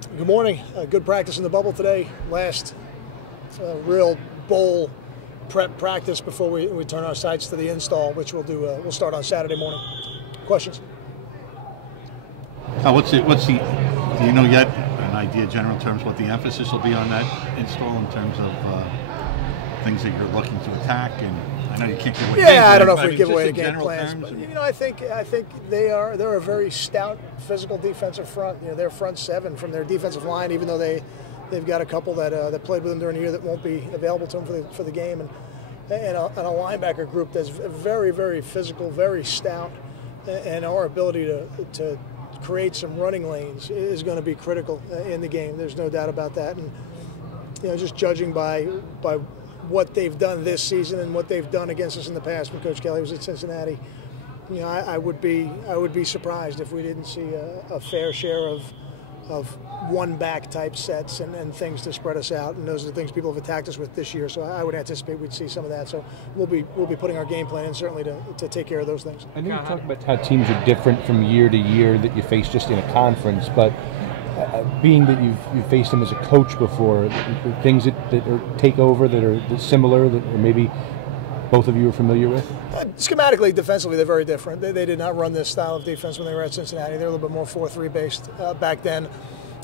Good morning. Good practice in the bubble today. Last real bowl prep practice before we turn our sights to the install, which we'll do. We'll start on Saturday morning. Questions? What's the? Do you know yet an idea, general terms, what the emphasis will be on that install in terms of things that you're looking to attack? And I know you can't give away. Yeah, I don't know if we give away the game plans, but I think they're a very stout, physical defensive front. They're front seven from their defensive line, even though they've got a couple that played with them during the year that won't be available to them for the game, and a linebacker group that's very, very physical, very stout, and our ability to create some running lanes is going to be critical in the game. There's no doubt about that. And just judging by what they've done this season and what they've done against us in the past when Coach Kelly was at Cincinnati, I would be surprised if we didn't see a fair share of one-back type sets and things to spread us out. And those are the things people have attacked us with this year. So I would anticipate we'd see some of that. So we'll be putting our game plan in certainly to take care of those things. I know you talk about how teams are different from year to year that you face just in a conference, but being that you've faced them as a coach before, things that take over that are similar that or maybe both of you are familiar with? Schematically, defensively, they're very different. They did not run this style of defense when they were at Cincinnati. They're a little bit more 4-3 based back then.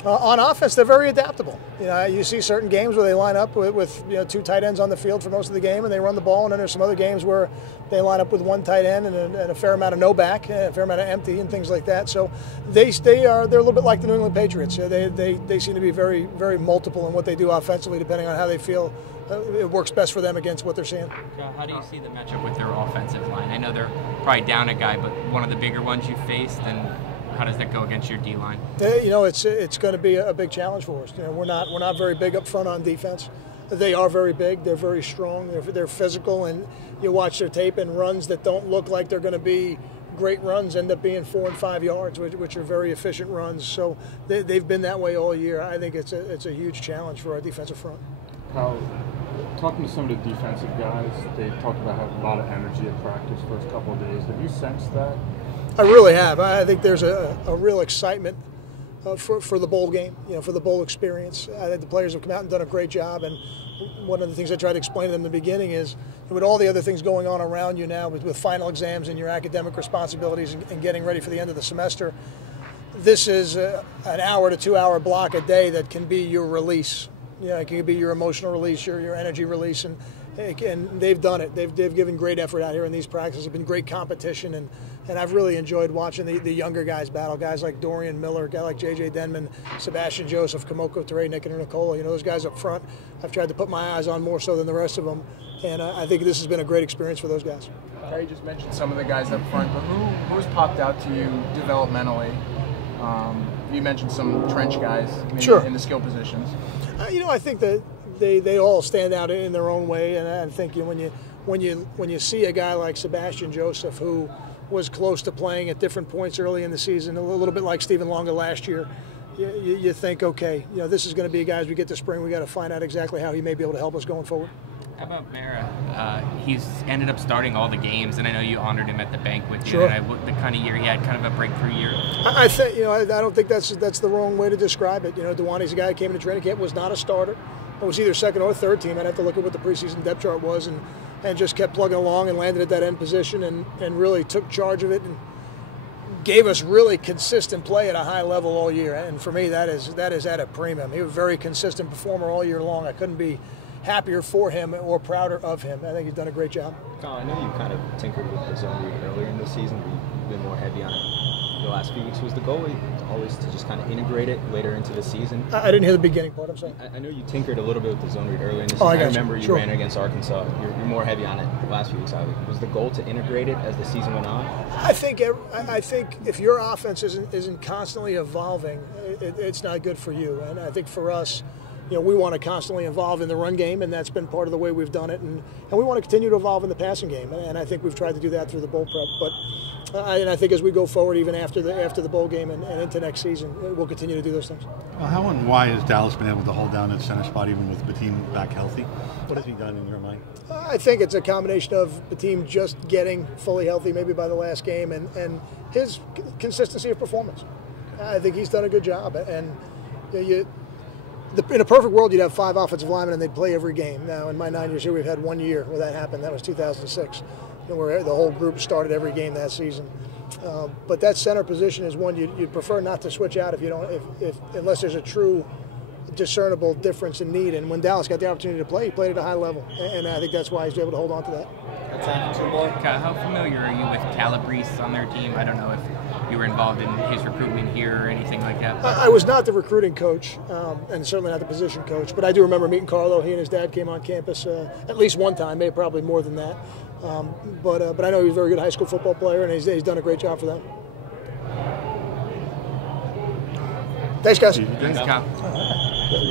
On offense, they're very adaptable. You see certain games where they line up with two tight ends on the field for most of the game, and they run the ball. And then there's some other games where they line up with one tight end and a fair amount of no back, and a fair amount of empty, and things like that. So they're a little bit like the New England Patriots. They seem to be very, very multiple in what they do offensively, depending on how they feel it works best for them against what they're seeing. How do you see the matchup with their offensive line? I know they're probably down a guy, but one of the bigger ones you faced, and how does that go against your D-line? It's going to be a big challenge for us. We're not very big up front on defense. They are very big. They're very strong. They're physical, and you watch their tape, and runs that don't look like they're going to be great runs end up being 4 and 5 yards, which are very efficient runs. So they've been that way all year. I think it's a huge challenge for our defensive front. Kyle, talking to some of the defensive guys, they talked about having a lot of energy at practice first couple of days. Have you sensed that? I really have. I think there's a real excitement for the bowl game, for the bowl experience. I think the players have come out and done a great job. And one of the things I tried to explain to them in the beginning is, with all the other things going on around you now, with final exams and your academic responsibilities and getting ready for the end of the semester, this is an hour to 2 hour block a day that can be your release. It can be your emotional release, your energy release, and they've done it. They've given great effort out here in these practices. It's been great competition, and I've really enjoyed watching the younger guys battle. Guys like Dorian Miller, a guy like J.J. Denman, Sebastian Joseph, Kamoko Ture, Nick and Nicola. Those guys up front, I've tried to put my eyes on more so than the rest of them, and I think this has been a great experience for those guys. Harry just mentioned some of the guys up front, but who's popped out to you developmentally? You mentioned some trench guys in the skill positions. I think that they all stand out in their own way, and I think when you see a guy like Sebastian Joseph, who was close to playing at different points early in the season, a little bit like Stephen Longa last year, you think, okay, this is going to be a guy as we get to spring, we got to find out exactly how he may be able to help us going forward. How about Mara? He's ended up starting all the games, and I know you honored him at the banquet. Sure. The kind of year he had, kind of a breakthrough year. I think I don't think that's the wrong way to describe it. Dewante's a guy who came into training camp, was not a starter. It was either second or third team. I'd have to look at what the preseason depth chart was, and just kept plugging along and landed at that end position and really took charge of it and gave us really consistent play at a high level all year. And for me, that is at a premium. He was a very consistent performer all year long. I couldn't be happier for him or prouder of him. I think he's done a great job. I know you kind of tinkered with the zone read earlier in the season, but you've been more heavy on it the last few weeks. Was the goal always to just kind of integrate it later into the season? I didn't hear the beginning part, I'm sorry. I know you tinkered a little bit with the zone read earlier in the season. I remember you sure. ran against Arkansas. You're more heavy on it the last few weeks. Was the goal to integrate it as the season went on? I think if your offense isn't constantly evolving, it's not good for you. And I think for us, we want to constantly evolve in the run game, and that's been part of the way we've done it. And we want to continue to evolve in the passing game, and I think we've tried to do that through the bowl prep. But I think as we go forward, even after the bowl game and into next season, we'll continue to do those things. Well, how and why has Dallas been able to hold down at center spot even with the team back healthy? What has he done in your mind? I think it's a combination of the team just getting fully healthy maybe by the last game and his consistency of performance. I think he's done a good job, and In a perfect world, you'd have 5 offensive linemen and they'd play every game. Now, in my 9 years here, we've had 1 year where that happened. That was 2006, where the whole group started every game that season. But that center position is one you'd prefer not to switch out unless there's a true discernible difference in need. And when Dallas got the opportunity to play, he played at a high level, and I think that's why he's able to hold on to that. How familiar are you with Calabrese on their team? I don't know if you were involved in his recruitment here or anything like that. I was not the recruiting coach, and certainly not the position coach, but I do remember meeting Carlo. He and his dad came on campus at least one time, maybe probably more than that. But I know he was a very good high school football player, and he's done a great job for them. Thanks, guys. Thanks, Kyle.